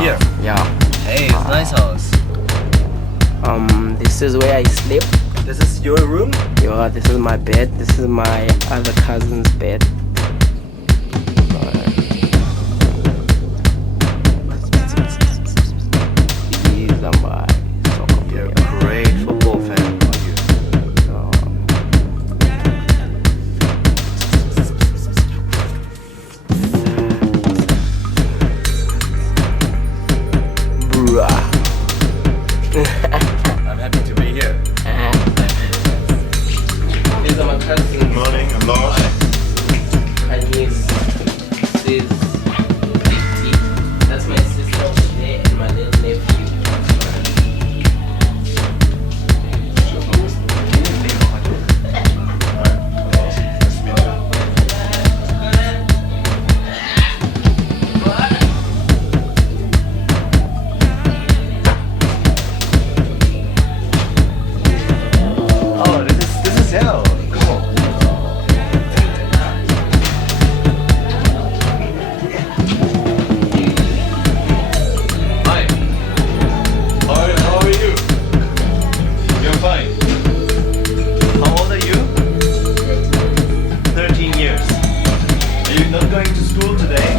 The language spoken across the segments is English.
Here? Yeah. Hey, it's a nice house. This is where I sleep. This is your room? Yeah, this is my bed. This is my other cousin's bed. These are my soccer You're a players. great football fan, aren't you? Bruh. I'm happy to be here. These are my cousins. Good morning, I'm Lars. And this is Titi. That's my sister over there and my little nephew. Oh, this is hell. Cool. Hi. How are you? You're fine. How old are you? 13 years. Are you not going to school today?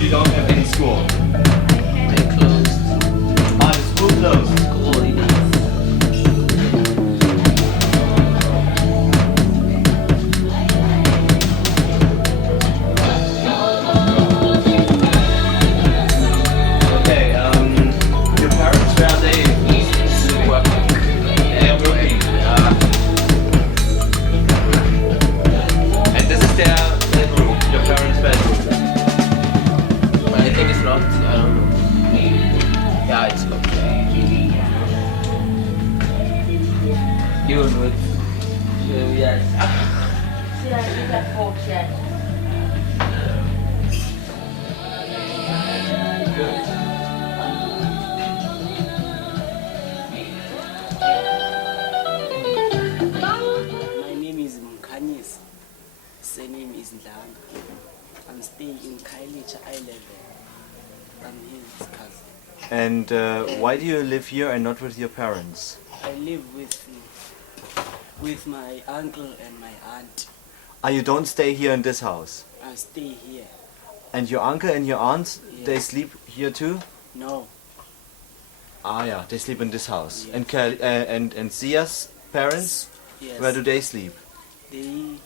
You don't have any school. They closed. Ah, the school closed. Holidays. Okay, your parents, where are they? They are working. And this is their bedroom, your parents' bedroom. But I think it's locked. I don't know. Yeah, it's locked. You would. Yes. My name is Mkhanyis. Surname is Ndlanga. I'm staying in Khayelitsha Island. I'm his cousin. And why do you live here and not with your parents? I live with my uncle and my aunt. Ah, you don't stay here in this house? I stay here. And your uncle and your aunt, they Yes. sleep here too? No, Ah, yeah, they sleep in this house. Yes. And Sia's parents, yes. where do they sleep? They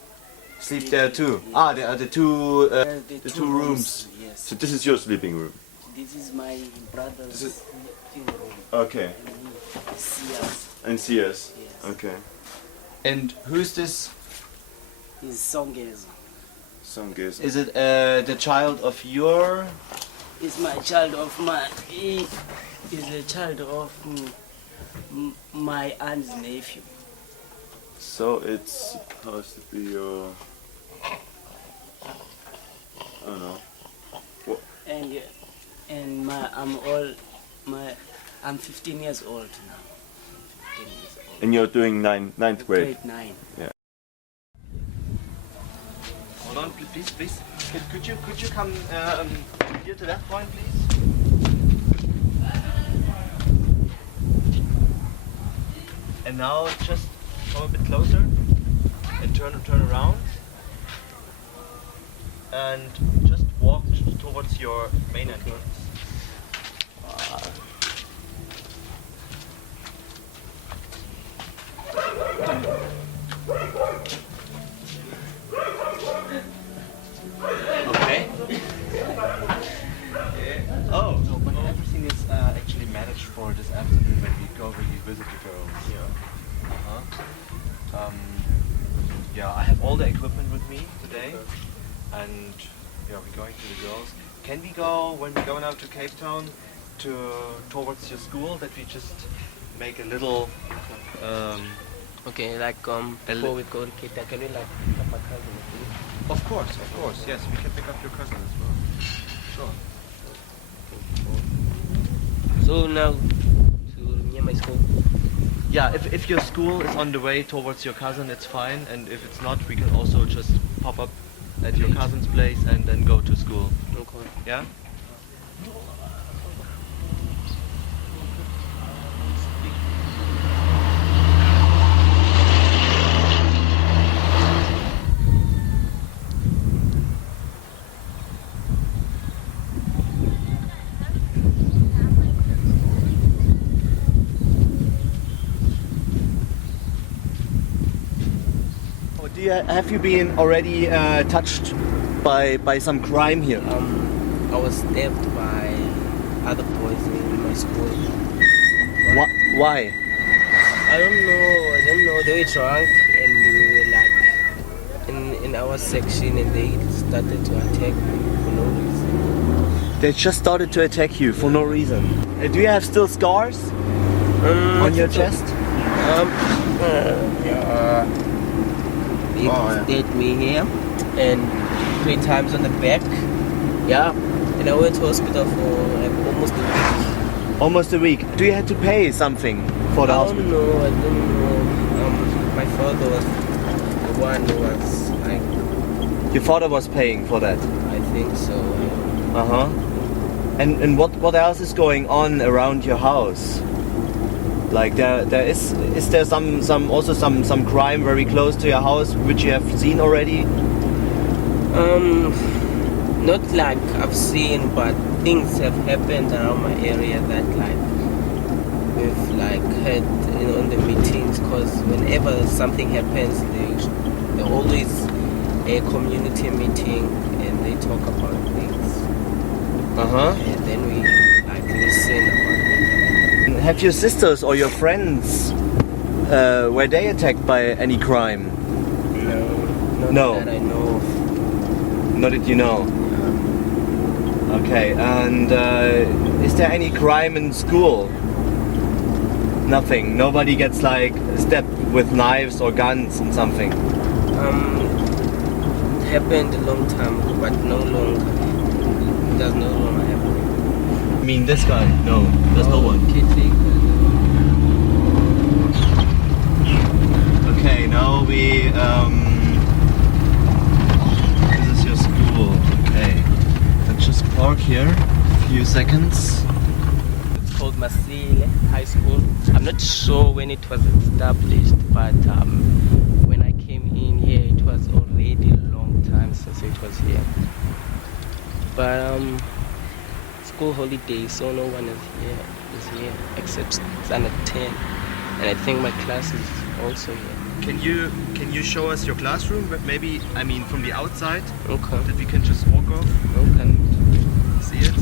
Sleep there too? Ah, there are the two, the two rooms. Yes. So this is your sleeping room. This is my brother's This is- living room. Okay. And he see us. And Sears. Yes. Okay. And who's this? His songez. Songez. Is it the child of your... Is my child of my. He is a child of my aunt's nephew. So it's supposed to be your... I don't know. And I'm 15 years old now. 15 years old. And you're doing ninth grade. Grade 9. Hold on, please. Could you come here to that point, please? And now just come a bit closer and turn around and just walk towards your main entrance. Okay. Oh, no, but everything is actually managed for this afternoon when we visit the girls. Yeah. Yeah, I have all the equipment with me today, and yeah, we're going to the girls. Can we go when we go now to Cape Town towards your school? That we just make a little. Okay, like before we go to Cape Town, can we like pick up a cousin? Of course, yes, we can pick up your cousin as well. Sure. So now to near my school. Yeah, if your school is on the way towards your cousin, it's fine, and if it's not, we can also just pop up at your cousin's place and then go to school. Okay. Yeah? Have you been already touched by some crime here? I was stabbed by other boys in my school. Why? I don't know. They were drunk and we were like in our section, and they started to attack me for no reason. They just started to attack you for no reason. Do you have still scars on your chest? They stabbed me here and 3 times on the back. Yeah, and I went to hospital for like almost a week. Almost a week. Do you have to pay something for the hospital? I don't know. My father was the one who was like. Your father was paying for that? I think so. Yeah. Uh-huh. And what else is going on around your house? Like there is there some crime very close to your house which you have seen already? Not like I've seen, but things have happened around my area that like we've like heard on the meetings, because whenever something happens they always a community meeting and they talk about things. And then we like listen about it. Have your sisters or your friends were they attacked by any crime? No. That I know of. Not that you know. Okay, and is there any crime in school? Nothing. Nobody gets like stabbed with knives or guns and something. It happened a long time ago, but no longer. It does no longer happen. I mean this guy? No, there's no one. Okay, now we this is your school. Okay, let's just park here a few seconds. It's called Masile High School. I'm not sure when it was established, but when I came in here, it was already a long time since it was here. But school holidays, so no one is here except standard 10, and I think my class is also here. Can you show us your classroom? Maybe, I mean, from the outside. Okay. That we can just walk off. Okay. See it.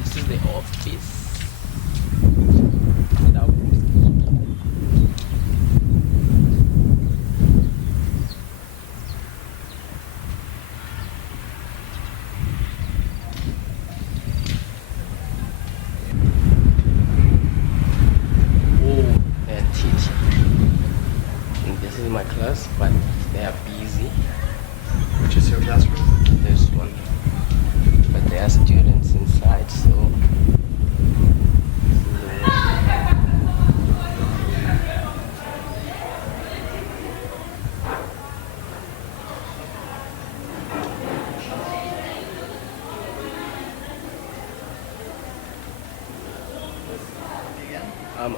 This is the office. This is my class, but they are busy. Which is your classroom? This one. But there are students inside, so.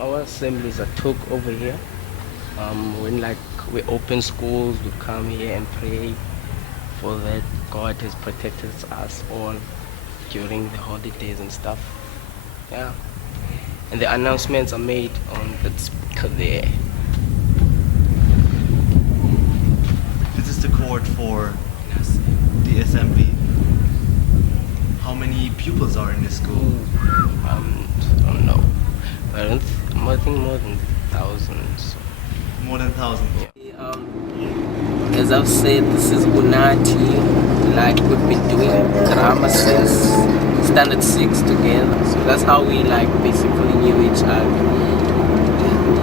Our assemblies are took over here. When like we open schools, we come here and pray for that God has protected us all during the holidays and stuff. Yeah. And the announcements are made on the speaker there. This is the court for the assembly. How many pupils are in this school? I don't know. I think more than thousands. More than 1,000. Yeah. As I've said, this is Unati. Like we've been doing grammar since standard 6 together. So that's how we like basically knew each other.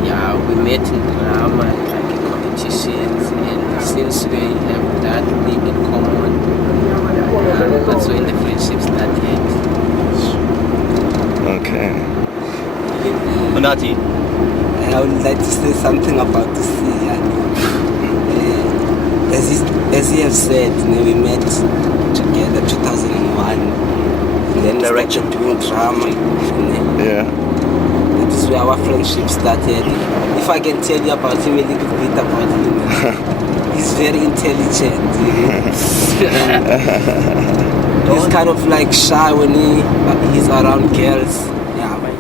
Yeah, we met in grammar, like in competitions, and since we have that thing in common, that's when the friendship started. Onati. I would like to say something about this. As you have said, we met together 2001. And then Direction. we started doing drama. Yeah. That is where our friendship started. If I can tell you about him, a little bit about him. He's very intelligent. He's kind of like shy when he's around girls. Yeah. My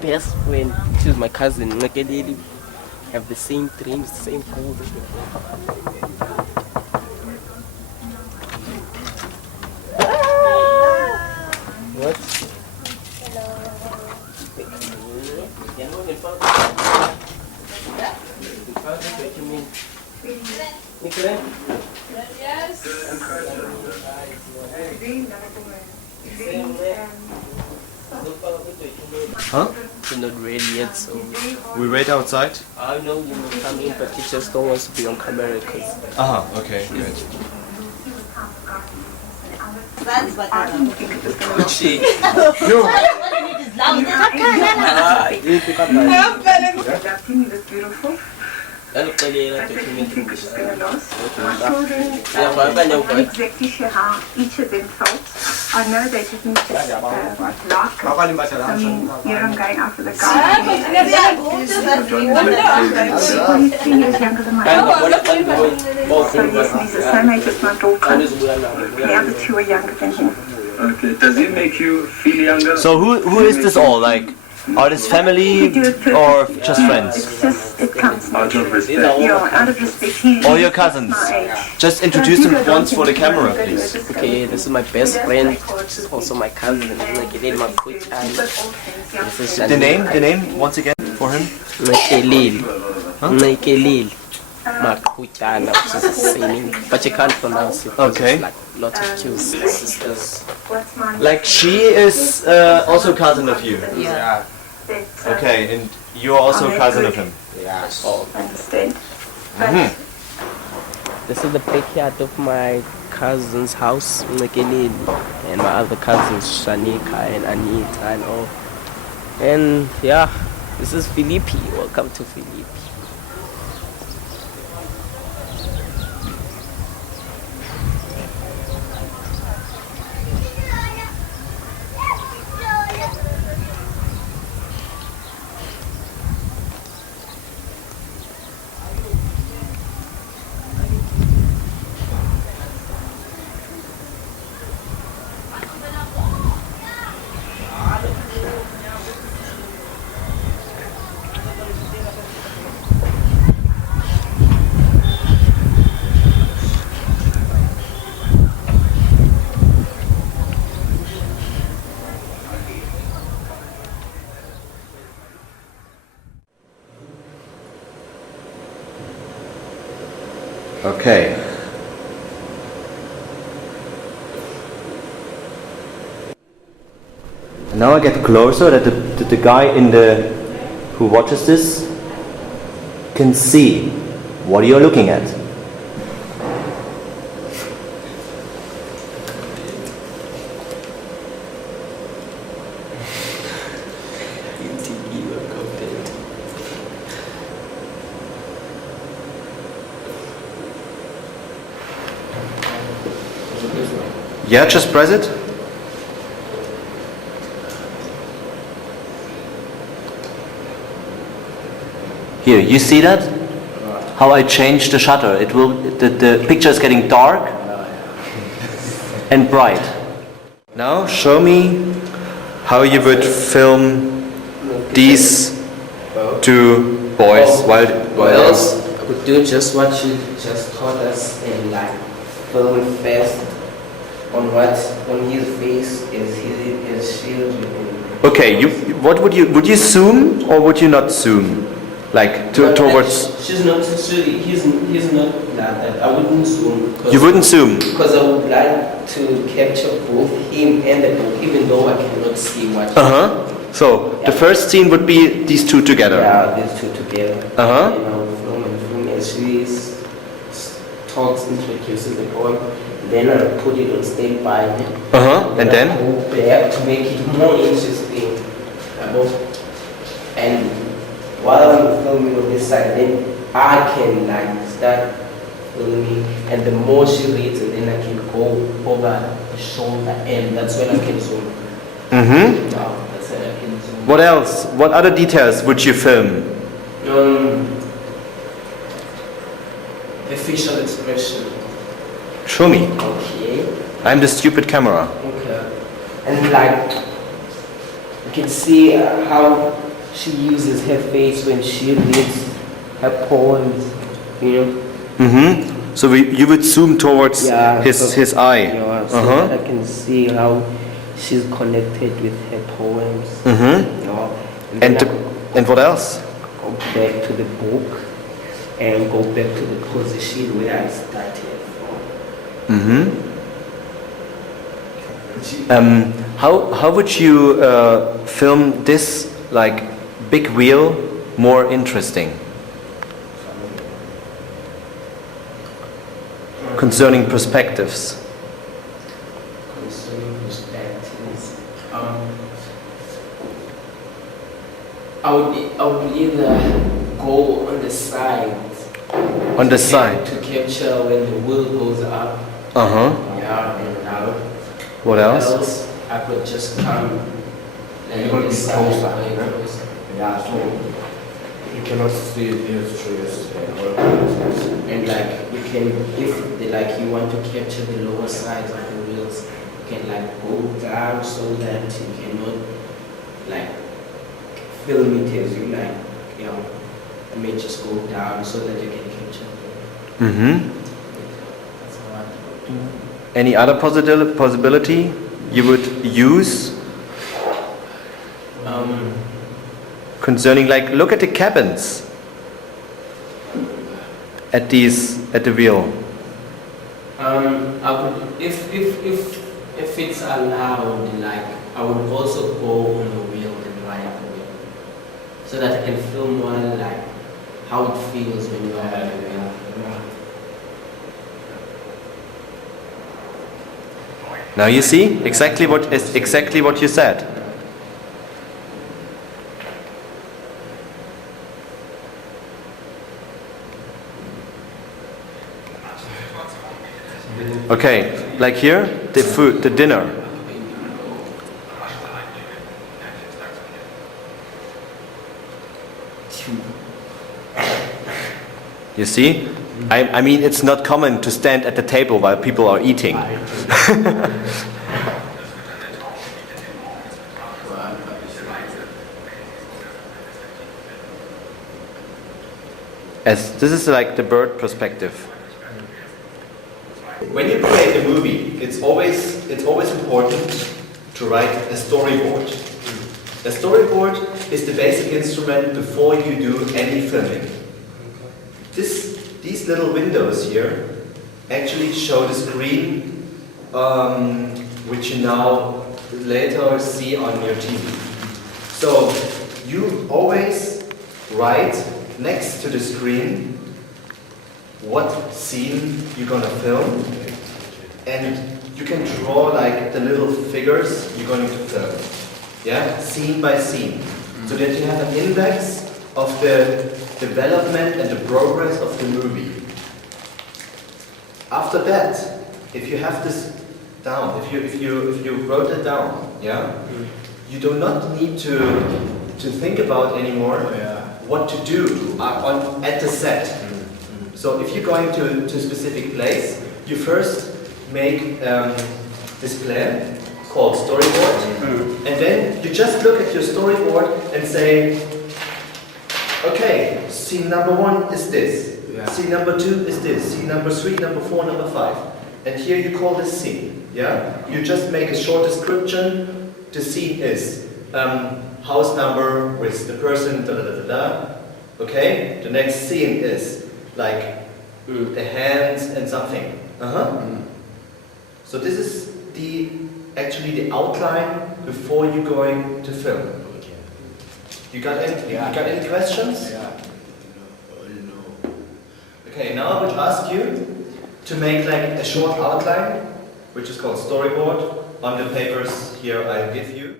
best friend, she's my cousin. Like I did have the same dreams, the same goals. What? Huh? You're not ready yet, so We wait outside? I know you will come in, but he just don't want to be on camera because Okay, good. exactly sure how each of them felt. I know they didn't like I'm going after the guy. He's 3 years younger than my daughter. So yes, he's the same age as my daughter. The other two are younger than him. Okay, does it make you feel younger? So who is this all? Like, are this family or just friends? It's just, it comes Out of respect. out of respect. All your cousins? Just introduce them once for the camera, please. okay, this is my best friend. She's also my cousin. Like it is my quick and this is The name once again for him? Mekelil. Mekelil. Makutana, which is the same, but you can't pronounce it. Okay. It's like lots of cute sisters. Like she is also cousin of you. Yeah. Okay, and you're also cousin of him. Yeah. Oh. Understand. This is the backyard of my cousin's house, Mekelil, and my other cousins, Shanika and Anita and all. And yeah, this is Philippi. Welcome to Philippi. Okay. And now I get closer that the guy who watches this can see what you're looking at. Yeah, just press it. Here, you see that? How I changed the shutter. The picture is getting dark and bright. Now show me how you would film these two boys while else I would do just what you just taught us and like film first on his face is shield. Okay, would you zoom or would you not zoom? Like towards. She's not actually. He's not like that. I wouldn't zoom. You wouldn't zoom. Because I would like to capture both him and the book, even though I cannot see what. So the first scene would be these two together. Yeah, these two together. And I'll film as she talks, introduces the boy. Then I'll put it on standby. And then? I'll go back to make it more interesting. And while I'm filming on this side, then I can like start filming, and the more she reads, and then I can go over the shoulder, and that's when I can zoom. Mm-hmm. That's when I can zoom. What else? What other details would you film? The facial expression. Show me. Okay. I'm the stupid camera. Okay. And like, you can see how she uses her face when she reads her poems, you know. Mm-hmm. So you would zoom towards his eye. Yeah, so that I can see how she's connected with her poems. Mm-hmm. You know. And what else? Go back to the book and go back to the position where I started from. Mm-hmm. How would you film this like big wheel more interesting? Concerning perspectives. Concerning perspectives, I would either go on the side. On the side. To capture when the wheel goes up. Yeah, and out. What else? I could just come and You're on the be side. closer, way yeah? closer. Yeah, so you cannot see these trees. And like you can, if they, like you want to capture the lower sides of the wheels, you can like go down so that you cannot like film it as you like, you know. I may just go down so that you can capture it. Mm-hmm. That's how I do. Any other possibility you would use? Concerning, like, look at the cabins at the wheel. I would, if it's allowed, like I would also go on the wheel and ride the wheel, so that I can film more like how it feels when you are on the wheel. Now you see exactly what you said. Okay, like here, the food, the dinner. You see? I mean, it's not common to stand at the table while people are eating. As this is like the bird perspective. When you create a movie, it's always important to write a storyboard. A storyboard is the basic instrument before you do any filming. These little windows here actually show the screen, which you now later see on your TV. So you always write next to the screen what scene you're gonna film, and you can draw like the little figures you're going to film. Yeah, scene by scene, so that you have an index of the development and the progress of the movie. After that, if you have this down, if you wrote it down, yeah, you do not need to think about anymore what to do at the set. So if you're going to a specific place, you first make this plan called storyboard, and then you just look at your storyboard and say, okay, scene number 1 is this, scene number 2 is this, scene number 3, number 4, number 5, and here you call this scene. Yeah, you just make a short description. The scene is house number with the person, da da da da da. Okay, the next scene is like the hands and something. So this is actually the outline before you're going to film. You got any questions? Okay, now I would ask you to make like a short outline, which is called storyboard, on the papers here I give you.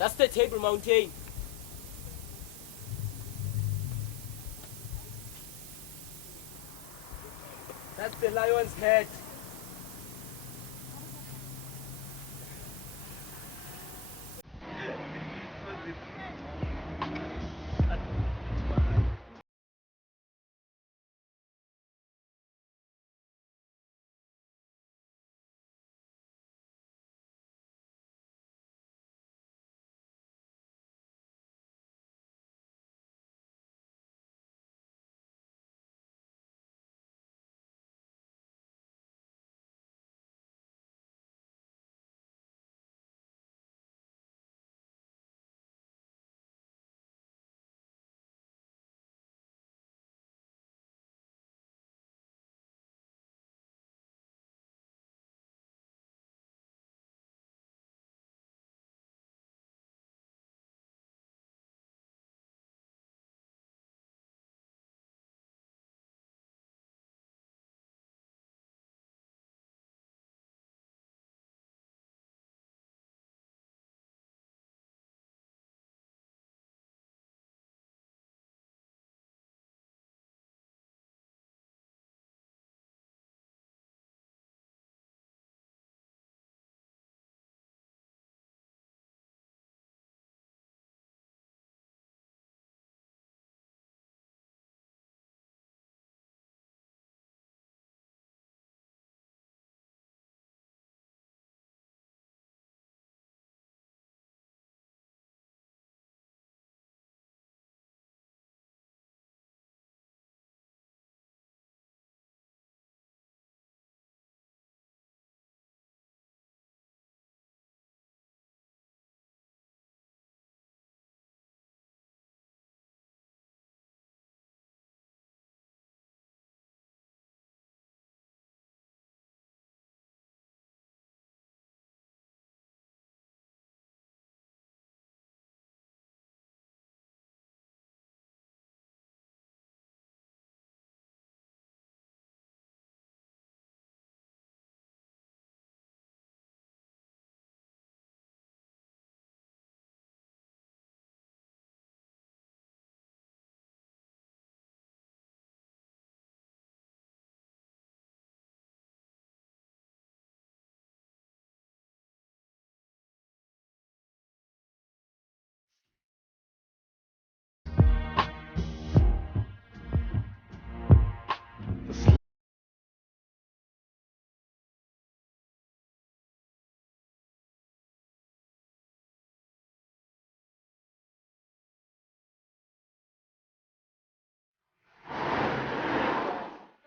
That's the Table Mountain. That's the lion's head.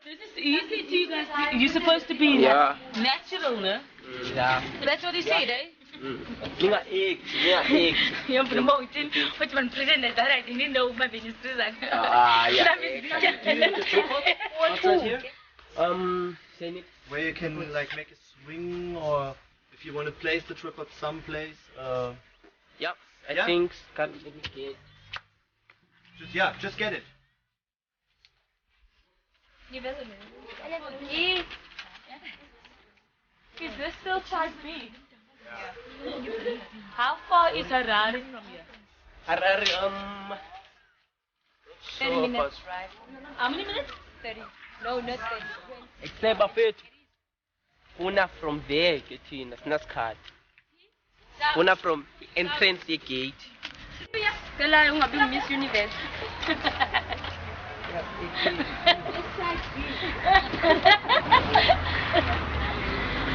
This is easy to you guys. You're supposed to be natural, no? Yeah. That's what they say, right? Ninga egg. You're promoting. Which one president is that? I didn't know my business is that. Send it. Where you can like make a swing, or if you want to place the tripod someplace. Yep. I Yeah. think. Let me get. Just get it. Is this still Charles B? How far is Harare from here? Harare, 30 minutes, right? How many minutes? 30. No, not 30. Except Buffet. Una from there, get in. That's card. Una from entrance the gate. Tell her I'm being Miss Universe.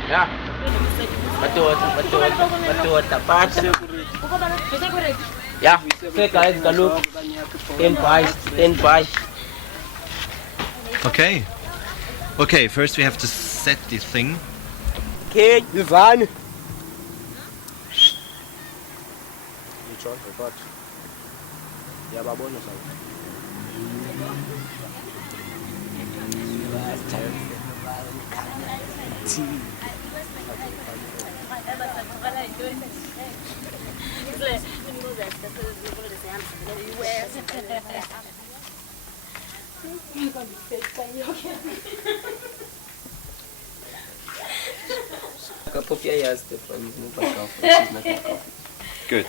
Yeah. Batota. Patch. Yeah. Okay, guys, the look. 10 by. Okay, first we have to set this thing. Okay, you van. Which one? I got. Yeah, babona sasa. Good.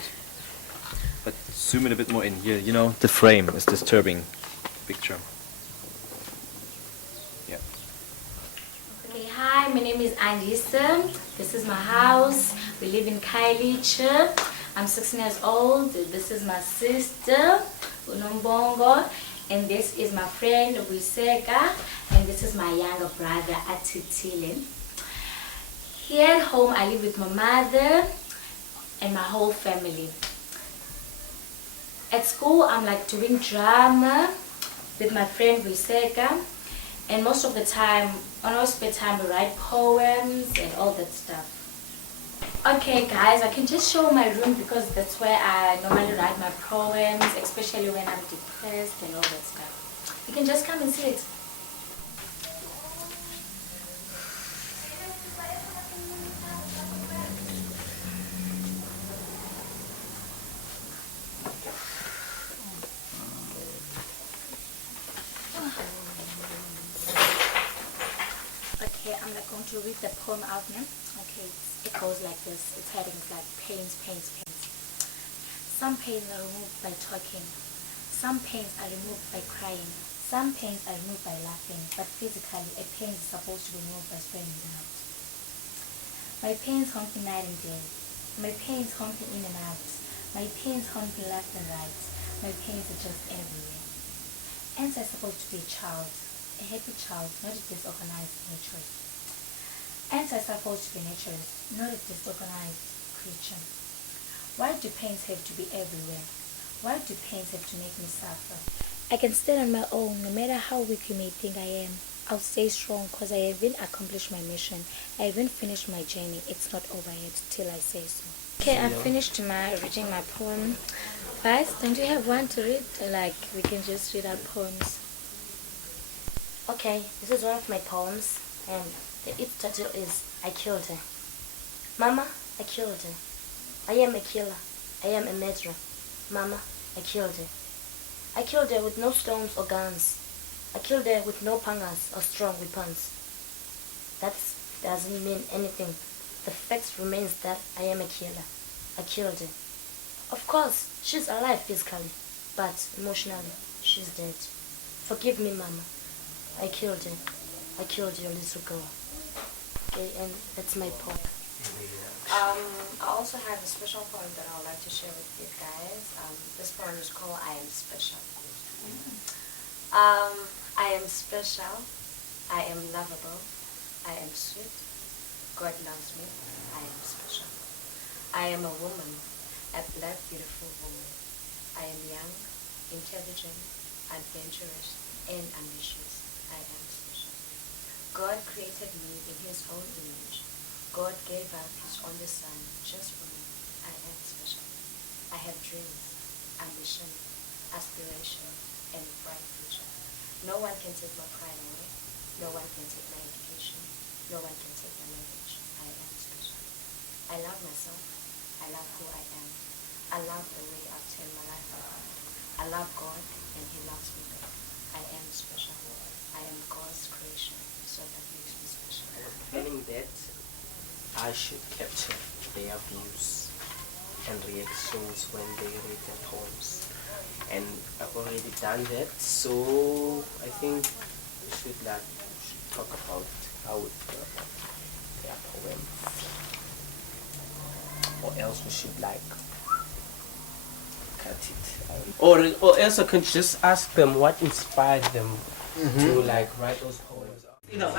zoom it a bit more in here. You know, the frame is disturbing picture. Yeah. Okay, hi, my name is Andisa. This is my house. We live in Khayelitsha. I'm 16 years old. This is my sister, Unombongo. And this is my friend, Wiseka. And this is my younger brother, Atitile. Here at home, I live with my mother and my whole family. At school, I'm like doing drama with my friend Wiseka. And most of the time, on our spare time, we write poems and all that stuff. Okay guys, I can just show my room because that's where I normally write my poems, especially when I'm depressed and all that stuff. You can just come and see it. Okay, I'm not going to read the poem out now. Okay, it goes like this. Its heading is like pains, pains, pains. Some pains are removed by talking. Some pains are removed by crying. Some pains are removed by laughing. But physically, a pain is supposed to be removed by spraying it out. My pains haunt me night and day. My pains haunt me in and out. My pains haunt me left and right. My pains are just everywhere. Ants are supposed to be a child. A happy child, not a disorganized naturist. Ants are supposed to be naturalists, not a disorganized creature. Why do pains have to be everywhere? Why do pains have to make me suffer? I can stand on my own, no matter how weak you may think I am. I'll stay strong because I haven't accomplished my mission. I haven't finished my journey. It's not over yet till I say so. Okay, I've finished reading my poem. Guys, don't you have one to read? Like, we can just read our poems. Okay, this is one of my poems, and its title is I Killed Her. Mama, I killed her. I am a killer. I am a murderer. Mama, I killed her. I killed her with no stones or guns. I killed her with no pangas or strong weapons. That doesn't mean anything. The fact remains that I am a killer. I killed her. Of course, she's alive physically, but emotionally, she's dead. Forgive me, Mama. I killed her. I killed your little girl. Okay, and that's my poem. I also have a special poem that I would like to share with you guys. This poem is called I Am Special. I am special. I am lovable. I am sweet. God loves me. I am special. I am a woman, a black, beautiful woman. I am young, intelligent, adventurous, and ambitious. I am special. God created me in His own image. God gave up His only Son just for me. I am special. I have dreams, ambition, aspiration, and a bright future. No one can take my pride away. No one can take my education. No one can take my knowledge. I am special. I love myself. I love who I am. I love the way I've turned my life around. I love God, and He loves me back. I am special. I am God's creation, so that makes me special. Feeling that I should capture their views and reactions when they read their poems, and I've already done that. So I think we should talk about how we feel about their poems, or else we should cut it. Or else I can just ask them what inspired them to write those poems. You'll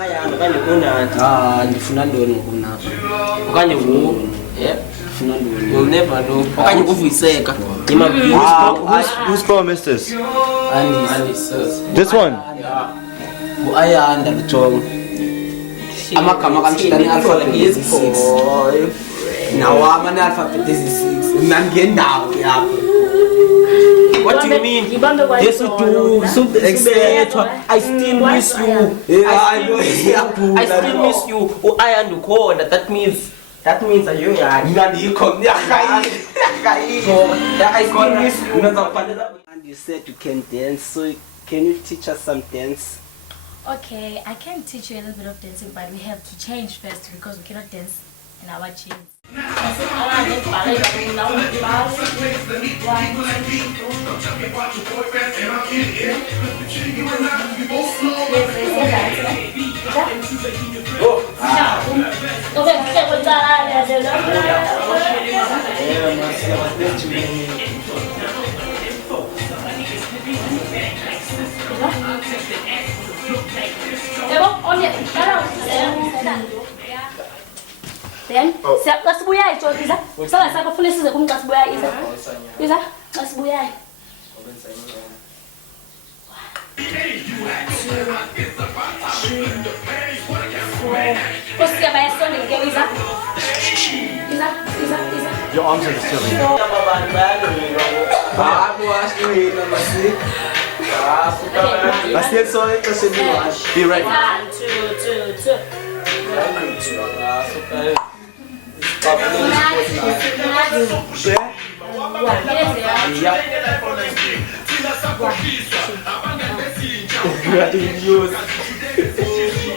never know. Whose poem is this? This one? What do you mean? Yes, I still miss you. I still miss you. Oh, I am the code. That means you are. I still miss you. And you said you can dance, so can you teach us some dance? Okay, I can teach you a little bit of dancing, but we have to change first because we cannot dance in our jeans. Then, siap kas buyai coba bisa. Salah saya kau sih kum kas buyai bisa. Bisa kas buyai. Kau siap bayar son deh bisa. Bisa. Your arms are still in. Be ready. 1, 2, 2, 2. Breaking news.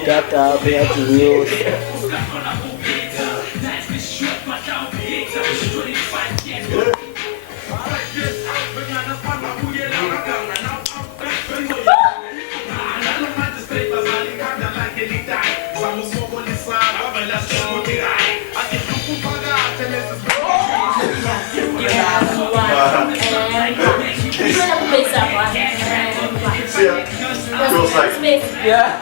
Data breaking news. Feels like. Yeah.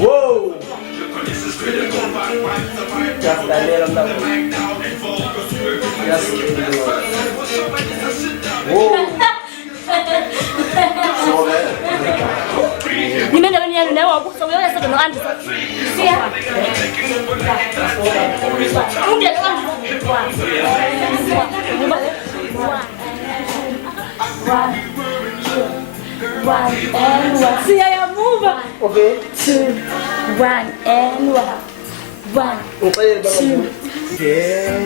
Whoa! Just a little bit. Just a little. Whoa! Ni men ni ni wa ku so yo sa no an sa. Sia. Ku dia kan. One and one. See, I am moving. Okay. 2, 1 and 1. 1, 2. Yeah.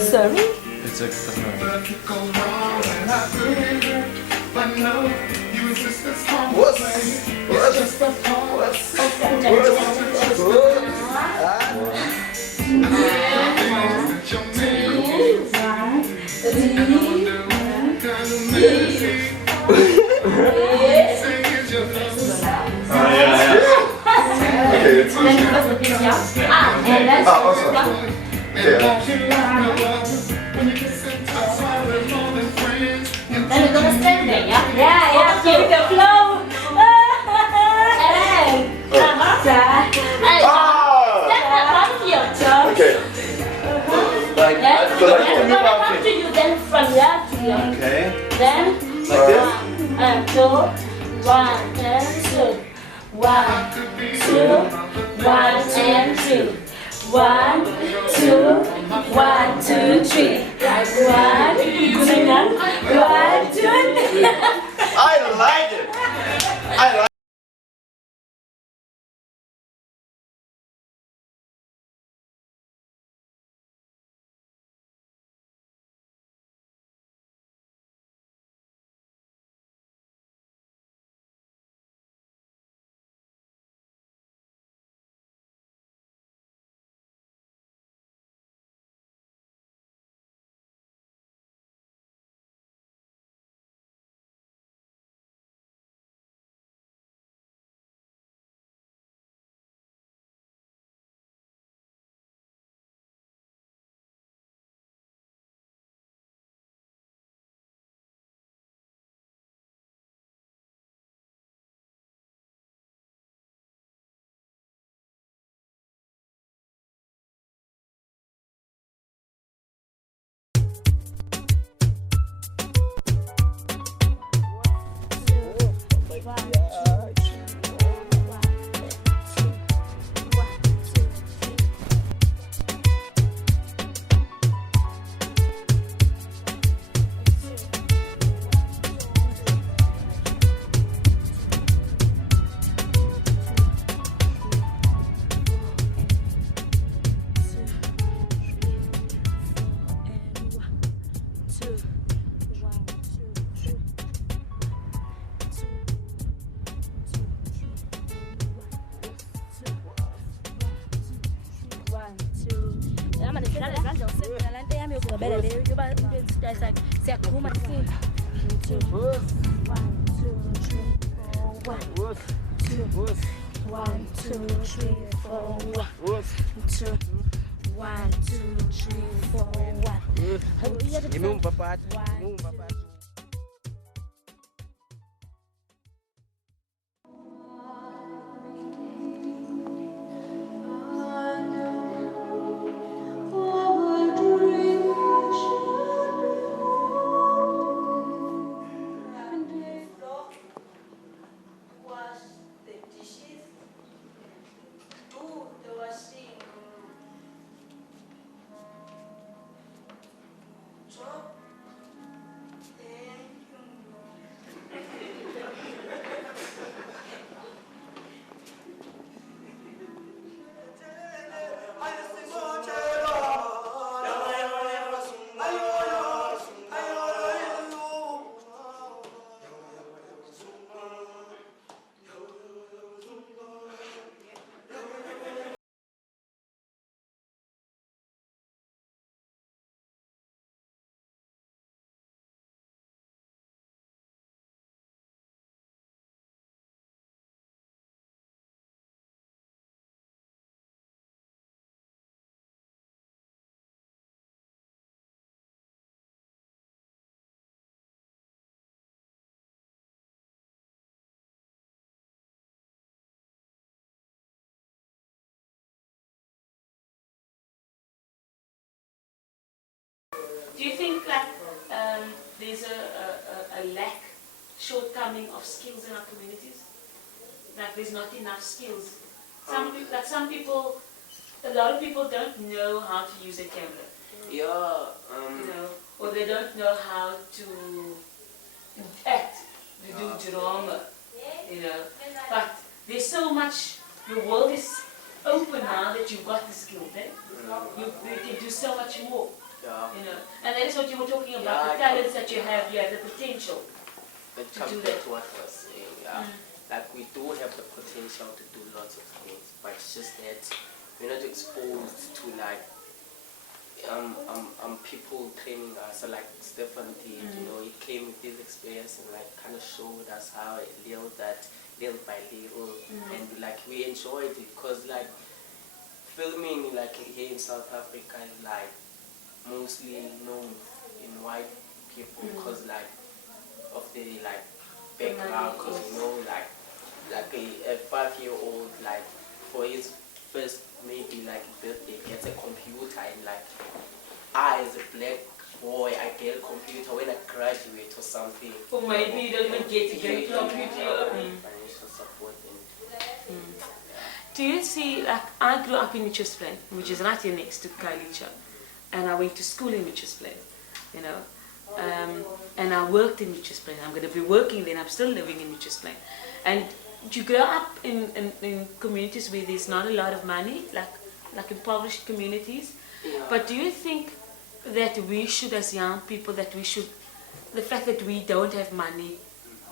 Sorry. It's a Then we're gonna stand there, yeah? Yeah, keep the flow. Hey. Stand up on your toe. Okay. Like, Then so like, I'm gonna come to you, then from here to here. okay. Then Like this? 1 and 2, 1 and 2, 1, 2, 1 and 2. 1, 2, 1, 2, 3. Like 1, 2, 1, 2, 3. I like it. I like Do you think like there's a lack, shortcoming of skills in our communities? Like there's not enough skills. Some people, a lot of people don't know how to use a camera. Yeah. You know, or they don't know how to act, to do drama. You know, but there's so much. The world is open now that you've got the skill. Eh? You can do so much more. Yeah. You know, and that is what you were talking about, the talents that you have the potential That to comes do back that. to what I was saying, yeah. Like we do have the potential to do lots of things, but it's just that we're not exposed to like people training us. So like Stefan did, you know, he came with his experience and like kind of showed us how it little by little, and like we enjoyed it because like filming like here in South Africa is like mostly known in white people because like of the like background, because you know like a 5-year-old like for his first maybe like birthday gets a computer, and like I as a black boy I get a computer when I graduate or something. Or maybe you don't even get to get a computer. Financial support and Do you see, like, I grew up in Mitchell's Plain, which is right here next to khayelitsha, and I went to school in Mitchell's Plain, you know, and I worked in Mitchell's Plain. I'm going to be working then, I'm still living in Mitchell's Plain. And you grow up in communities where there's not a lot of money, like impoverished communities, but do you think that we should, as young people, that we should, the fact that we don't have money,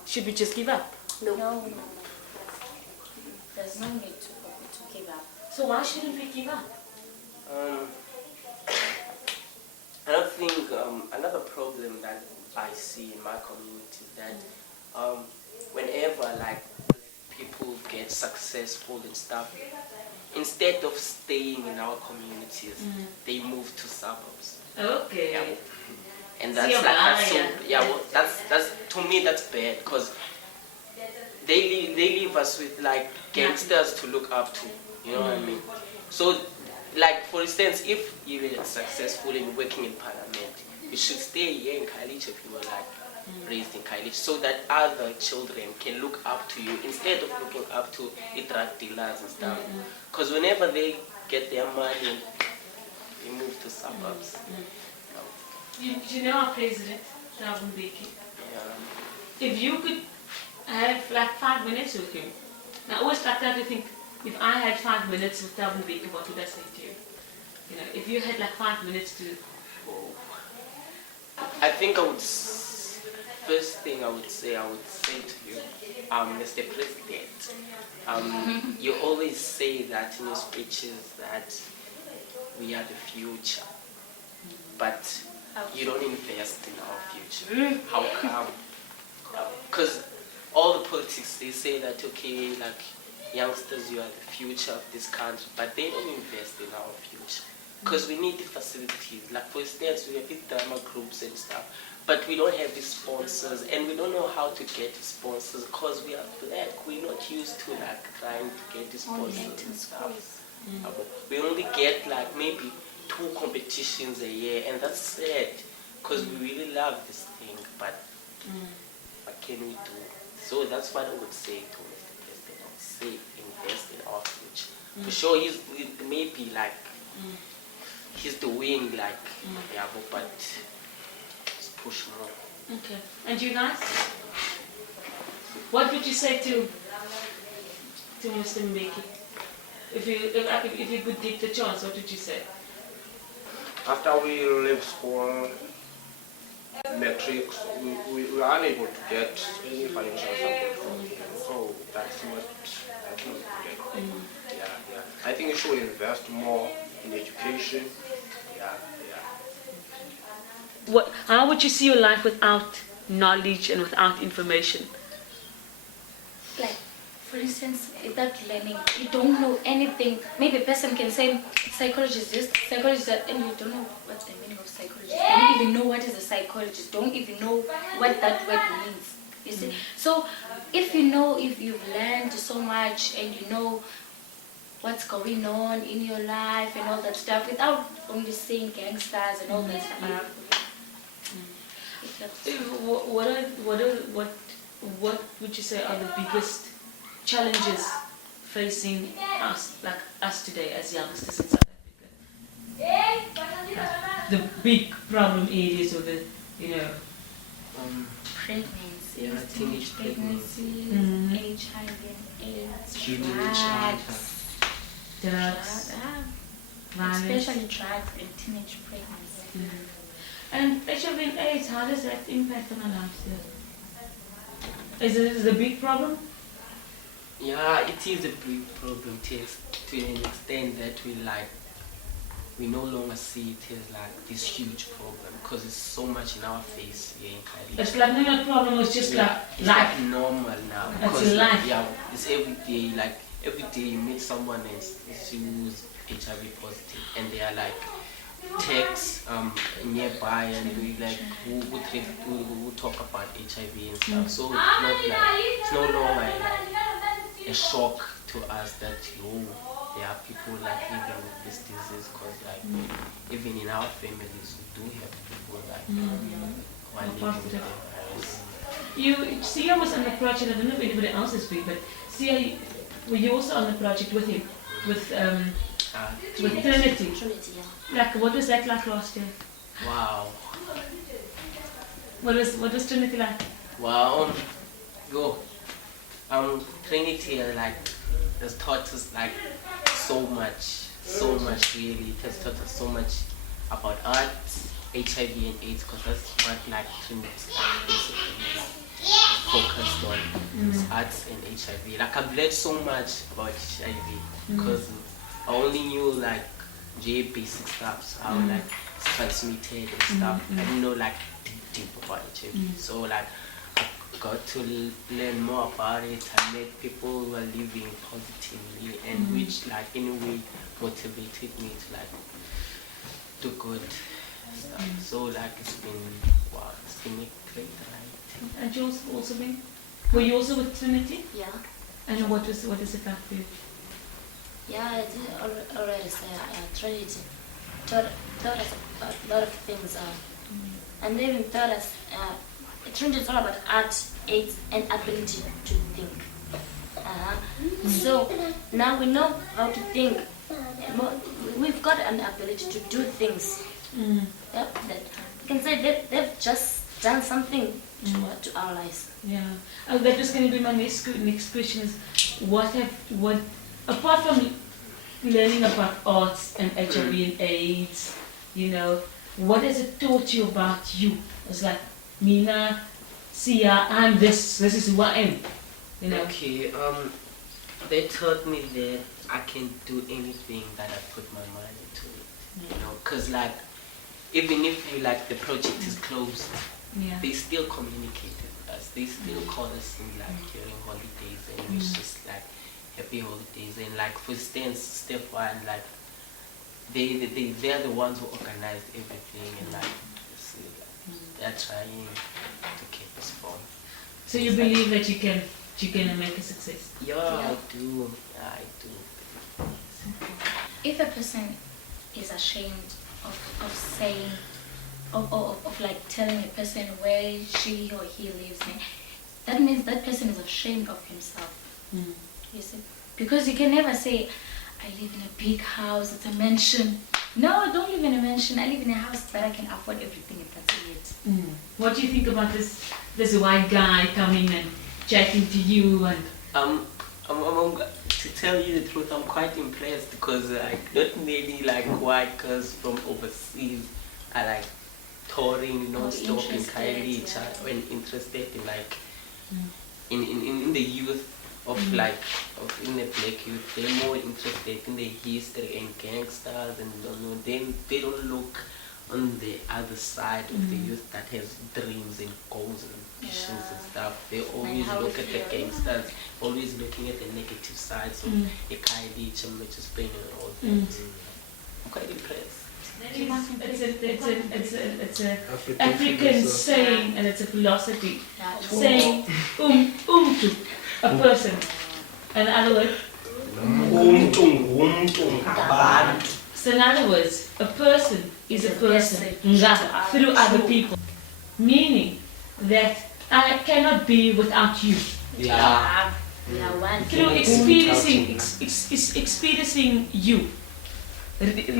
should we just give up? No. There's no need to give up. So why shouldn't we give up? I don't think another problem that I see in my community is that whenever like people get successful and stuff, instead of staying in our communities, they move to suburbs. Okay. Yeah. And that's well, that's to me that's bad because they leave us with like gangsters to look up to. You know what I mean? So, like for instance, if you were successful in working in parliament, you should stay here in khayelitsha if you were like raised in khayelitsha, so that other children can look up to you instead of looking up to drug dealers and stuff. Because whenever they get their money, they move to suburbs. You know our president, Thabo Mbeki? Yeah. If you could have like 5 minutes with him, I always like that to think, if I had 5 minutes with Thabo Mbeki, what would I say to you? You know, if you had like 5 minutes to... I think first thing I would say to you, Mr. President, you always say that in your speeches that we are the future. but you don't invest in our future. How come? Because all the politics, they say that, okay, like, youngsters, you are the future of this country, but they don't invest in our future. Because we need the facilities. Like, for instance, we have these drama groups and stuff, but we don't have the sponsors, and we don't know how to get the sponsors because we are black. We're not used to, like, trying to get the sponsors and stuff. We only get, like, maybe 2 competitions a year, and that's sad because we really love this thing, but what can we do? So that's what I would say to Mr. President. I would say invest in our future. For sure, he's maybe like he's doing like but just push more. Okay. And you guys, what would you say to Mr. Mbeki? If you could take the chance, what would you say? After we leave school, metrics, we are unable to get any financial support from him. So that's what I think we get. Yeah. I think we should invest more in education. How would you see your life without knowledge and without information? Like, for instance, without learning, you don't know anything. Maybe a person can say psychology is this, psychology is that, and you don't know what's the meaning of psychology. You don't even know what is a psychologist. Don't even know what that word means. You see? So, if you've learned so much and you know what's going on in your life and all that stuff, without only seeing gangsters and all that stuff around. What would you say are the biggest challenges facing us today as youngsters in South Africa? The big problem areas, or the pregnancy, teenage pregnancy, HIV and AIDS, drugs, especially drugs and teenage pregnancy. And HIV and AIDS, how does that impact on our lives? Is it a big problem? Yeah, it is a big problem to an extent that we no longer see it as like this huge problem because it's so much in our face here in Khayelitsha. It's like not a problem, it's just like it's life. like normal now. It's life. Yeah, it's every day. Like every day you meet someone else who's HIV positive, and they are like texts nearby, and we like who talk about HIV and stuff. So it's no longer like a shock to us that there are people like living with this disease, because like even in our families we do have people like who are living with the virus. Sia was on the project. I don't know if anybody else is big, but Sia, were you also on the project with him, with Trinity? Yeah. Like, what was that like last year? Wow. What was Trinity like? Wow. Trinity like has taught us like so much really. It has taught us so much about arts, HIV and AIDS, because that's what like Trinity basically focused on, arts and HIV. Like I've learned so much about HIV because I only knew like basic stuff, how like it's transmitted and stuff. I didn't know like deep about HIV. So like I got to learn more about it. I met people who are living positively, and which like in a way motivated me to like do good stuff. So like it's been a great ride. And you also been? Were you also with Trinity? Yeah. And what is it like for you? Yeah, I did already say Trinity taught us a lot of things, and they even taught us Trinity is all about art, AIDS, and ability to think. So now we know how to think. We've got an ability to do things. Yep, that we can say they've just done something to our lives. Yeah. That was going to be my next question is, what apart from learning about arts and HIV and AIDS, what has it taught you about you? It's like, Mina, Sia, I'm this is who I am. Okay, they taught me that I can do anything that I put my mind into it. Because like, even if you like the project is closed, Yeah. they still communicate with us. They still call us in like during holidays, and it's just like happy holidays. And like for instance, step one, like they're the ones who organized everything, and like they're trying to keep us from. So you believe that you can make a success? Yeah, I do. If a person is ashamed of saying, of like telling a person where she or he lives, that means that person is ashamed of himself. You see? Because you can never say, I live in a big house, it's a mansion. No, I don't live in a mansion. I live in a house that I can afford everything, and that's it. What do you think about this white guy coming and chatting to you and? To tell you the truth, I'm quite impressed because like not many like white girls from overseas are like touring non-stop in khayelitsha when interested in like in the youth of like in the black youth. They're more interested in the history and gangsters, and they don't look on the other side of the youth that has dreams and goals and ambitions and stuff. They always look at the gangsters, always looking at the negative sides of the khayelitsha, which is playing and all that. I'm quite impressed. It's a African saying, and it's a philosophy saying a person. In other words, so in other words, a person is a person through other people, meaning that I cannot be without you. Through experiencing you,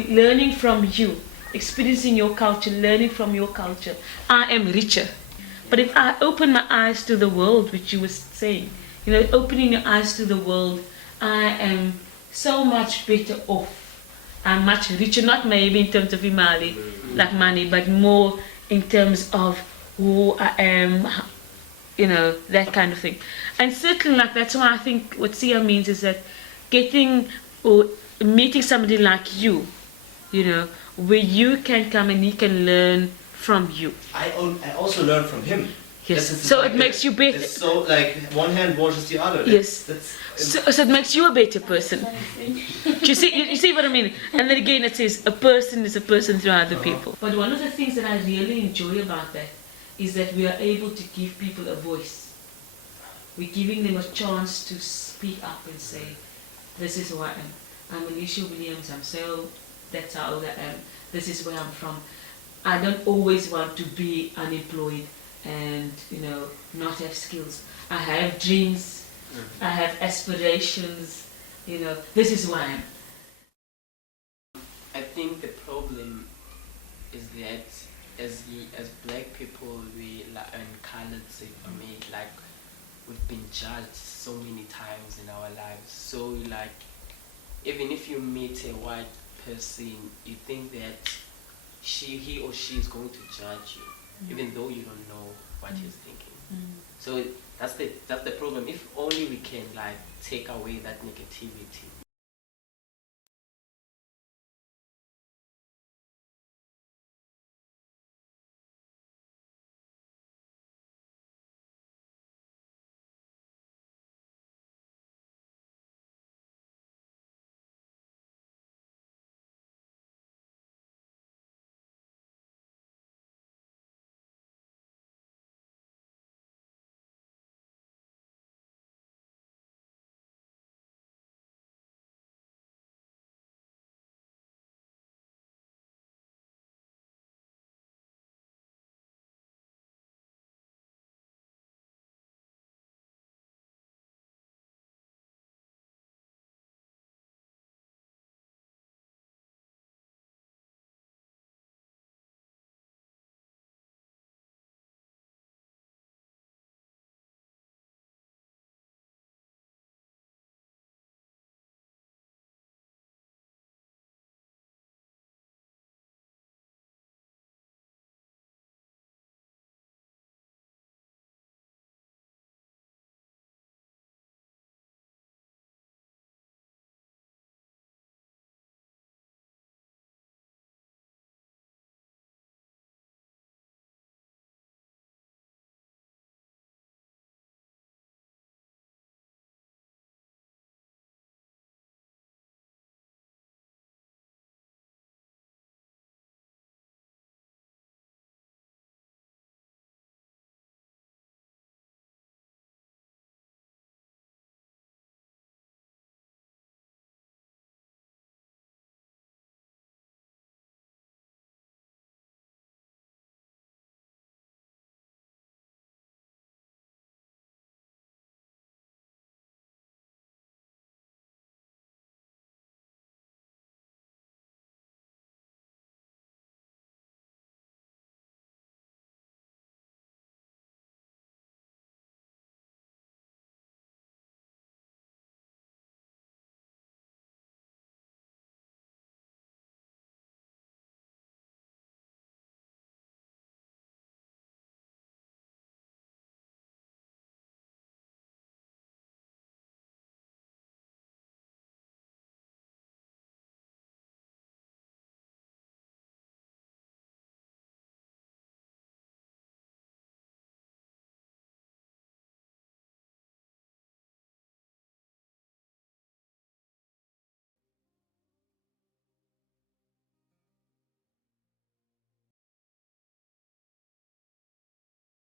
learning from you, experiencing your culture, learning from your culture, I am richer. But if I open my eyes to the world, which you were saying, opening your eyes to the world, I am so much better off. I'm much richer, not maybe in terms of imali, like money, but more in terms of who I am, that kind of thing. And certainly, like, that's why I think what Sia means is that getting or meeting somebody like you, where you can come and he can learn from you. I also learn from him. Yes. So it makes you better. It's so like one hand washes the other. Yes. So it makes you a better person. You see what I mean? And then again it says a person is a person through other people. But one of the things that I really enjoy about that is that we are able to give people a voice. We're giving them a chance to speak up and say, this is who I am. I'm Alicia Williams, that's how old I am. This is where I'm from. I don't always want to be unemployed and not have skills. I have dreams, I have aspirations, this is who I am. I think the problem is that as black people, and colored, like we've been judged so many times in our lives. So like even if you meet a white person, you think that he or she is going to judge you, even though you don't know what he's thinking. So that's the problem. If only we can like take away that negativity,